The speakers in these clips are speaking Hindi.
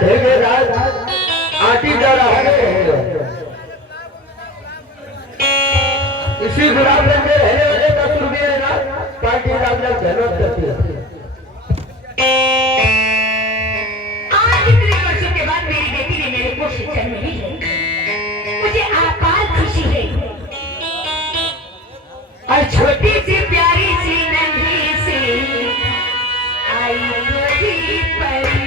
ढेगे रात आटी जा रहा है। इसी गुलाब रंग में रहने वाले का सुरभि है ना पार्टी राम लोग मेहनत करती है। आज इतने वर्षों के बाद मेरी बेटी ने मेरे को शिक्षा मिली है, मुझे आपार खुशी है। और छोटी सी प्यारी सी नन्ही सी आई मुझे परी।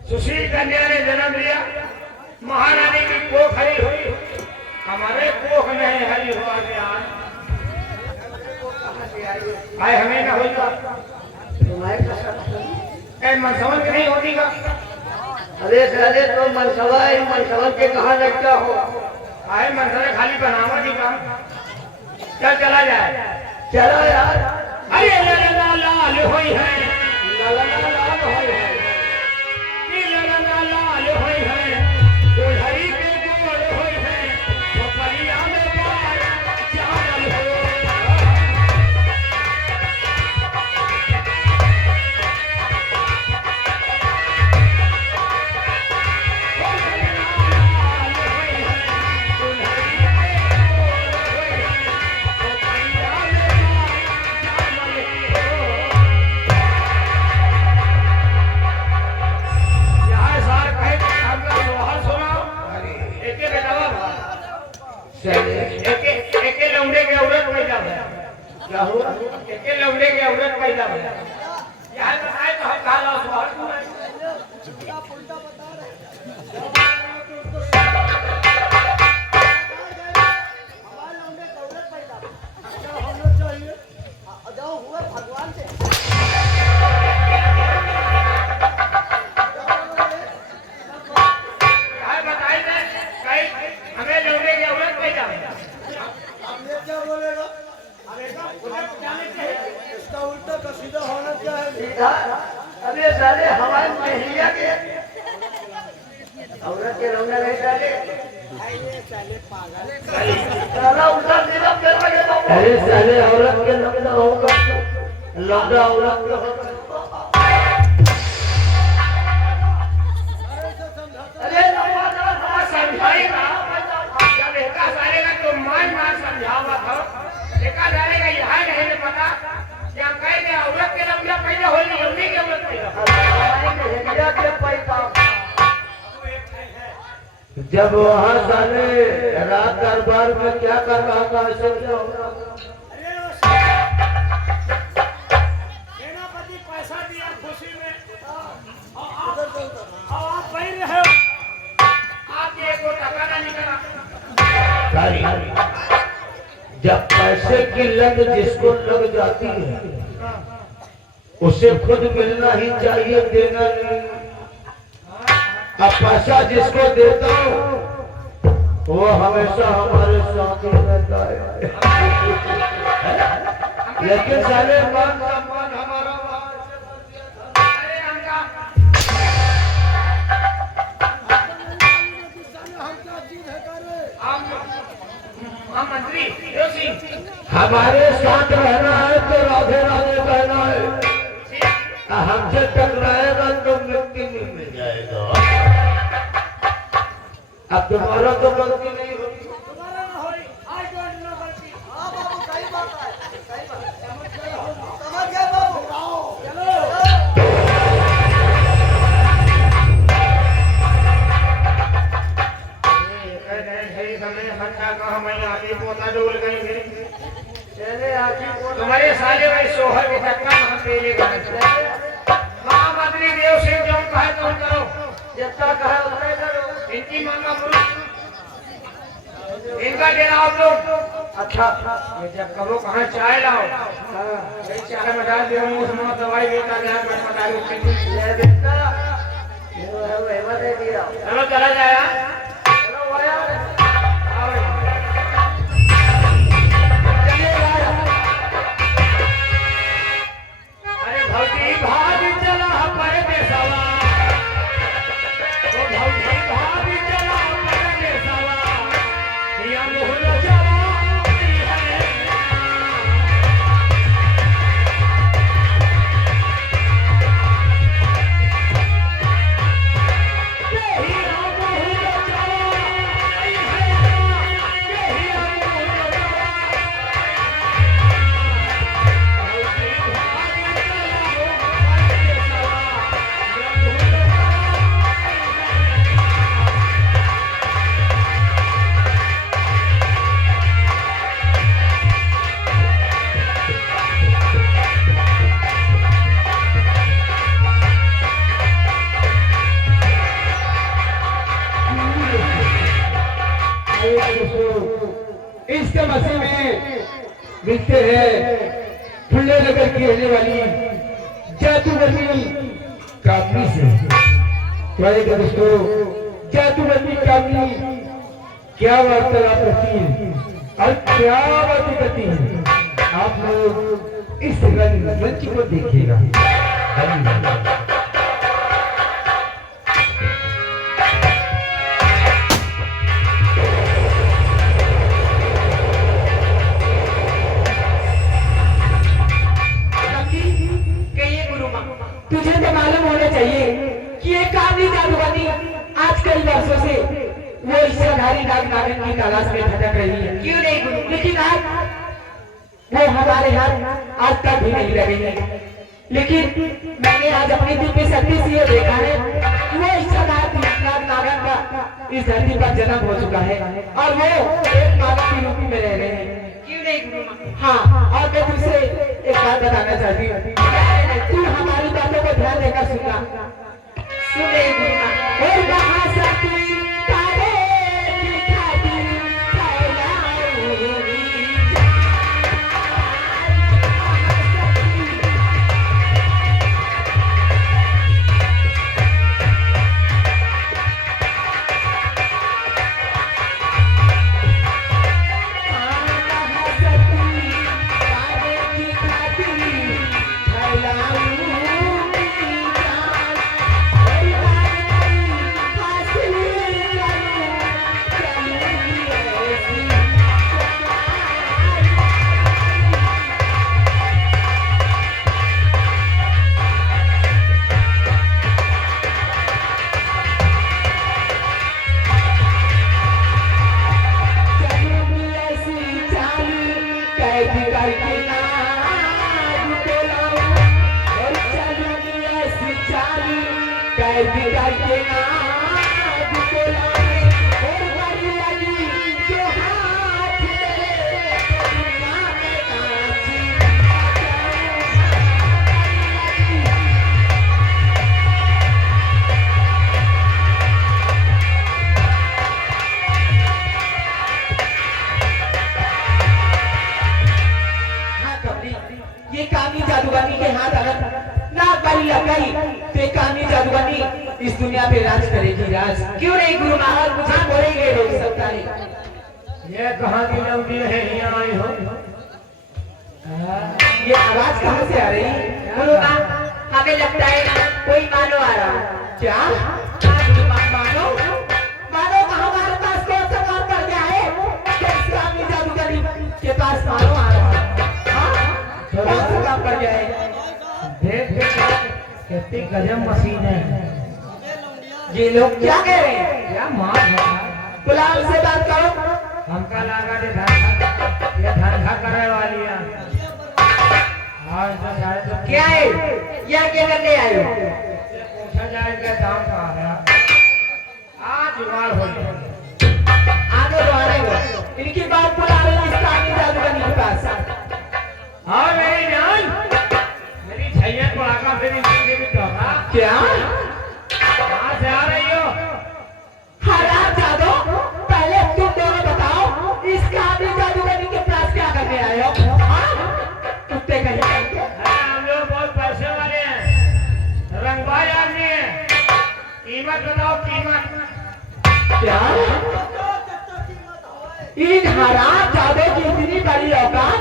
सुशील कन्या ने जन्म लिया, महारानी की कोख हरी हुई, हमारे कोख में हरी हुआ गया। आए हमें ना होगा मनसवन की नहीं होती का। अरे साले तो मनसवा के कहाँ लगता हो? आए मनसवा खाली बनावा जी का। चल चला जाए, चलो यार। अरे ललना लाल होई है, ललना लाल होई है, ललना लाल होई है, गोलहरी के गोल होई है, पपरिया में प्यार चावल हो। एके लौंडे के औरत पैदा भया। क्या हुआ? एके लौंडे के औरत पैदा भया। यहाँ बताए तो हम कहा लाओ सुहार को नहीं। भगवान से बताई हमें लौंडे के औरत पैदा भया। क्या बोलेगा? इसका उल्टा का सीधा होना चाहिए। अरे साले हमारे महिला के औरत के लौंडा नहीं डाले। साला उल्टा सीधा कर रहे हो। अरे साले औरत के लौंडा होगा, लौंडा औरत के होगा। अरे समझाएगा जब एका सालेगा तो मान समझावा था। एका सालेगा यहाँ नहीं ले पता क्या कहे के औरत के लौंडा पैदा होई नहीं, लौंडे के औरत पैदा। जब वहाँ साले रात दरबार में क्या कर रहा था ऐसे क्या होगा? सेनापति पैसा दिया खुशी में और आप बैठ रहे हो। आपके को टका ना निकला। जब पैसे की लत जिसको लग जाती है उसे खुद मिलना ही चाहिए, देना नहीं। अब पैसा जिसको देता हूँ वो हमेशा हमारे साथ ही रहता है। लेकिन साले मान सम्मान हमारा हाँ मंत्री यो सिंह हमारे साथ रहना है तो राधे राधे कहना है, हमसे टकराएगा तो मिट्टी में मिल जाएगा। अब तुम्हारा तो गलती नहीं होगी। तुम्हारा ना होई आई डोंट नो गलती हाँ बाबू सही बात है, सही बात है। समझ गए बाबू? चलो सही समय बच्चा कहाँ मैं आगे पोता डोल गई फिर चले आखिर को तुम्हारे साले भाई सोहर के चक्का हम पे ले गए महामंत्री देव सिंह जो कहे तुम करो जितना कहा उतना करो। इनकी मांगा मुरुख इनका देना आप लोग अच्छा ये जब कहो कहाँ चाय लाओ ये चाय में डाल दियो उसमें दवाई देता ध्यान में मटा लो ये बेटा ये है वो हेमंत दे दिया। चलो चला जाए चलो वो यार आओ अरे भौजी भाग चला पर बेसवा ओ भौजी भाग चला पर बेसवा ये मोहन चला है यही मोहन चला इसके मसीह में मिलते हैं फुल्ले नगर की रहने वाली जादूगरनी कामनी से। तो दोस्तों जादूगरनी कामनी क्या वार्तालाप करती है और क्या बातें करती है, आप लोग इस मंच को देखिएगा। तुझे तो मालूम होना चाहिए कि ये कामनी जादूगरनी आज कई वर्षों से वो ईश्वरधारी नाग नागिन की तलाश में भटक रही है। क्यों नहीं गुरु, लेकिन आज वो हमारे हाथ आज तक भी नहीं लगेंगे। लेकिन मैंने आज अपनी दिव्य शक्ति से ये देखा है कि वो ईश्वरधारी नाग नागिन का इस धरती पर जन्म हो चुका है और वो एक मानव के रूप में रह रहे हैं। क्यों नहीं गुरु? हाँ, और मैं तुझसे एक बात बताना चाहती हूँ, तू हमारी बातों को ध्यान देकर सुनना। सुने और वहाँ शक्ति तारे दिखाती फैलाऊंगी। ये कामनी जादूगरनी के हाथ अगर नाग बलि लग गई तो ये कामनी जादूगरनी इस दुनिया पे राज करेगी। राज क्यों नहीं गुरु महाराज, मुझे बोलेंगे रोक सकता नहीं। ये कहाँ की लंबी है यहाँ आई हो ये आवाज कहाँ से आ रही है? गुरु माँ, हमें लगता है कोई मानो आ रहा है। क्या मानो मानो का हमारे पास कौन सा काम कर गया है? कामनी जादू पड़ जाए। देख कितनी गजब मशीन है। ये लोग क्या कह रहे हैं? क्या मार है? गुलाम से बात करो। हमका लगा ये धंधा करे वाली है। हाँ तो शायद तो क्या है? यह क्या करने आए हो? पूछा जाएगा दाम का है। आज जुगाड़ हो गया। आने दो आने दो। इनकी बात बुला रहे हैं इस्लामी जादूगरी के पास। हाँ मेरी जान, मेरी छैया को आका फिर इनसे भी तो क्या? कहाँ से आ रही हो? हराम जादू, पहले तुम दोनों बताओ इस्लामी जादूगरी के पास क्या करने आए हो? हाँ? कुत्ते कहीं। अरे हम लोग बहुत पैसे वाले हैं, रंगबाज आदमी हैं। कीमत बताओ कीमत। क्या? इन हराम जादू की इतनी बड़ी औकात,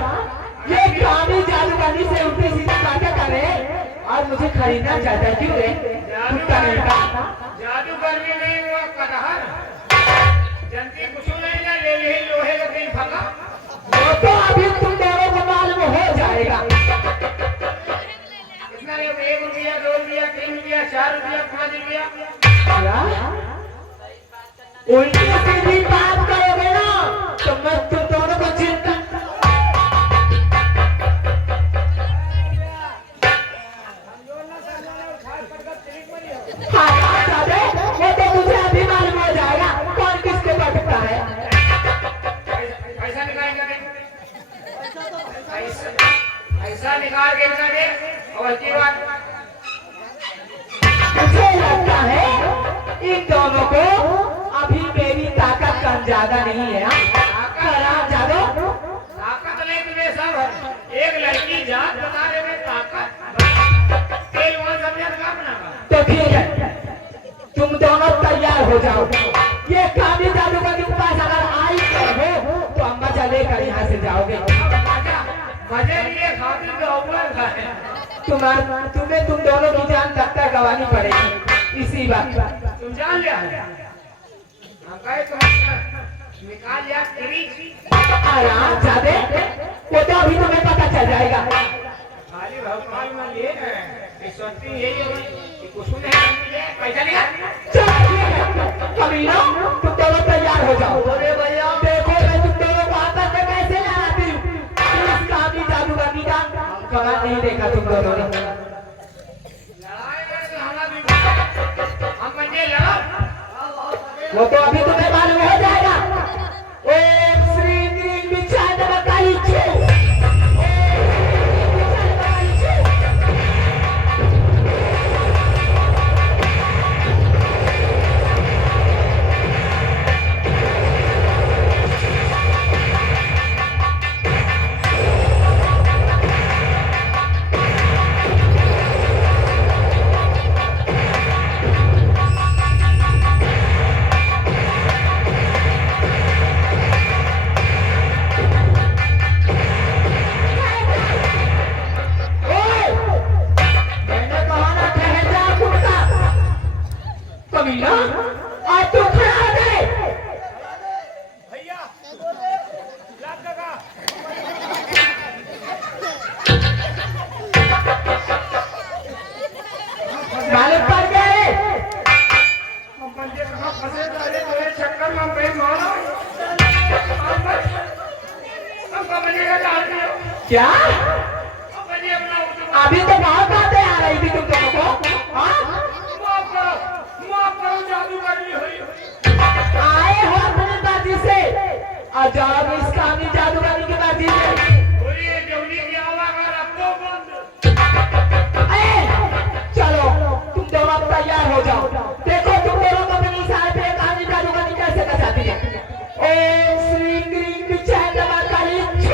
ये इस्लामी जादूगरी से उल्टी सीधी बातें कर रहे हैं और मुझे खरीदना चाहता है। क्यों रे? कुत्ता नहीं का? जादूगर भी नहीं हुआ कटहर। जनती कुछ नहीं ना ले ली लोहे का कहीं फंका। वो तो अभी तुम दोनों को मालूम हो जाएगा। कितना रे? 1 रुपया, 2 रुपया, 3 रुपया, 4 रुपया, 5 रुपया। क्या? उल्टी सीधी बात करोगे ना तो मैं तुम दोनों को चिंता। हाँ जादे, वो तो मुझे अभी मालूम हो जाएगा कौन किसके पटकता है। पैसा निकाल के दे। पैसा निकाल के दे। और अच्छी बात, मुझे लगता है इन दोनों को अभी मेरी ताकत का अंदाजा नहीं है। हराम जादू, ताकत नहीं तुझे सब है। एक लड़की जात बता रहे में ताकत तेल वहां समझे तो काम ना कर। तो ठीक है, तुम दोनों तैयार हो जाओ। ये कामी जादूगर के पास अगर आई हो तो अम्मा चले कर यहाँ से जाओगे। मजे लिए खातिर तो ऊपर खाए। तुम्हें तुम दोनों की जान तब तक गंवानी पड़ेगी इसी बात। तुम जान लिया हम कहे तो निकाल लिया तेरी। आराम जादे, वो तो अभी तुम्हें पता चल जाएगा। खाली भगवान में ये है कि सोचती यही है कि कुछ नहीं मिले पैसा निकाल। चलो ठीक है, कमीना तुम दोनों तैयार हो जाओ। अरे भैया देखो मैं तुम दोनों को आपस में कैसे लड़ाती हूँ। इस कामी जादूगरी का कमाल नहीं देखा तुम दोनों ने। लड़ाई में तो हमारा भी हम मंजे लड़ो। वो तो अभी तुम्हें मालूम हो जाएगा। ओम श्री ह्रीं विचार नमकाली छू। मैंने कहा ना ठहर जा कुत्ता। कमीना, आज तो खड़ा दे। भैया लाग लगा। मालूम पड़ गए। हम मंजे कहाँ फंसे डाले तेरे चक्कर में पे मारो। हमका मंजे का डाल दियो। क्या? अब मंजे अपना उठो। अभी तो बहुत बातें आ रही थी तुम दोनों को। हाँ? माफ करो जादूगरी हुई। आए हो अपनी बाजी से और जब इस कामी जादूगरी की बाजी से बोलिए जौली की आवाज अगर आपको बंद। चलो तुम दोनों तैयार हो जाओ। देखो तुम दोनों को अपनी साल पे कामी जादूगरी कैसे बचाती है। ओम श्री ह्रीं विचार नमकाली छू।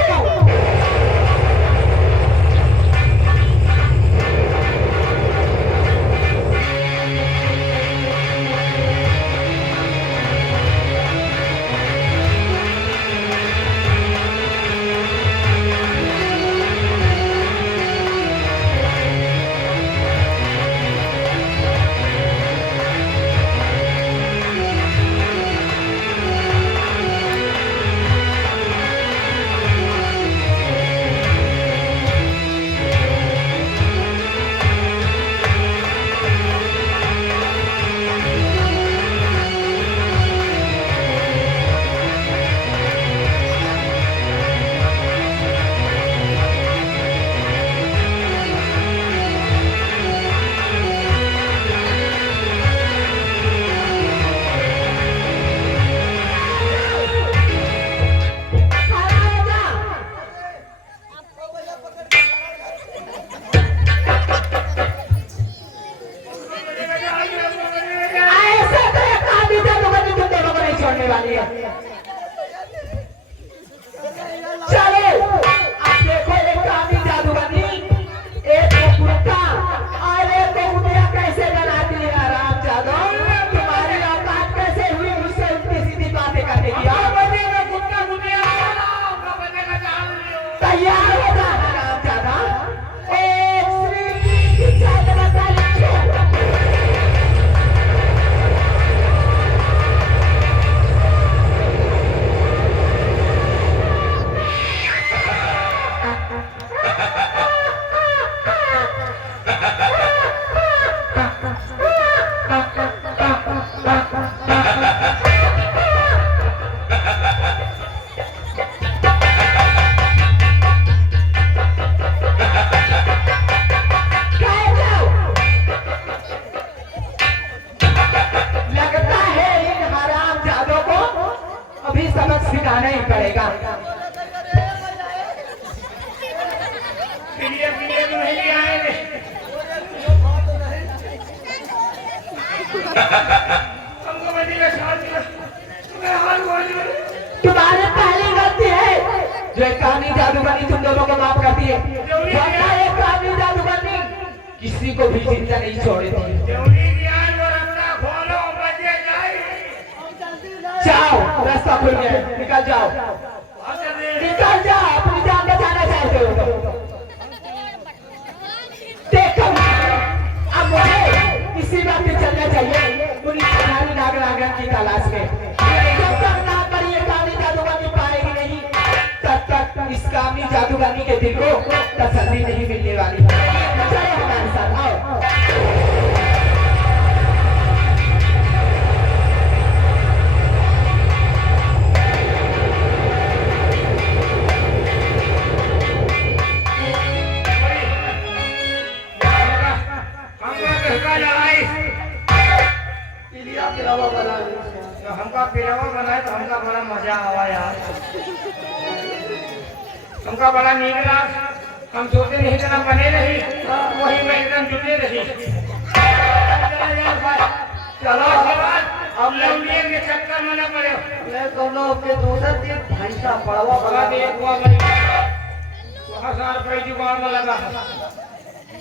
तैयार हो जा हरामजादा। ओम श्री जय माता दी। लगता है इन हरामजादों को अभी सबक सिखाना ही पड़ेगा। पीले तो नहीं ले आए थे। हमको बड़ी का शादी तुम्हें हाल बोल तुम्हारे पहली गलती है जो एक कहानी जादूगरनी तुम दोनों को माफ करती है। वरना एक कहानी जादूगरनी किसी को भी जिंदा नहीं छोड़ती। देवनी ज्ञान वो रास्ता खोलो बचे जाए। जाओ, रास्ता खुल गया है, निकल जाओ, निकल जाओ। अपनी जान बचाना चाहते हो तो देखो अब मुझे इसी बात पे चलना चाहिए उन्हीं कहानी नागरागन की तलाश में। जब तक ना पर ये कहानी जादूगरनी पाएगी नहीं तब तक इस कहानी जादूगरनी के दिल को तसल्ली नहीं मिलने वाली। चलो हमारे साथ आओ। इलिया के रवा बना हमका पिलवा बनाए तो हमका बड़ा मजा आवा यार। हमका बड़ा नींद लगा। हम सोचे नहीं जना बने रही वही में एकदम जुटे रही। चलो अब लौलिए के चक्कर में न पड़े। मैं दोनों के दूसरे दिन भैंसा पड़वा बड़ा बना देर हुआ बनी 1000 रुपये जुगाड़ में लगा।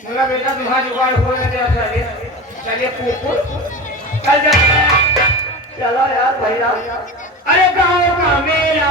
मेरा बेटा तुम्हारा जुगाड़ हो गया चलिए कुकुर चल जा। चलो यार भैया अरे गाँव का मेला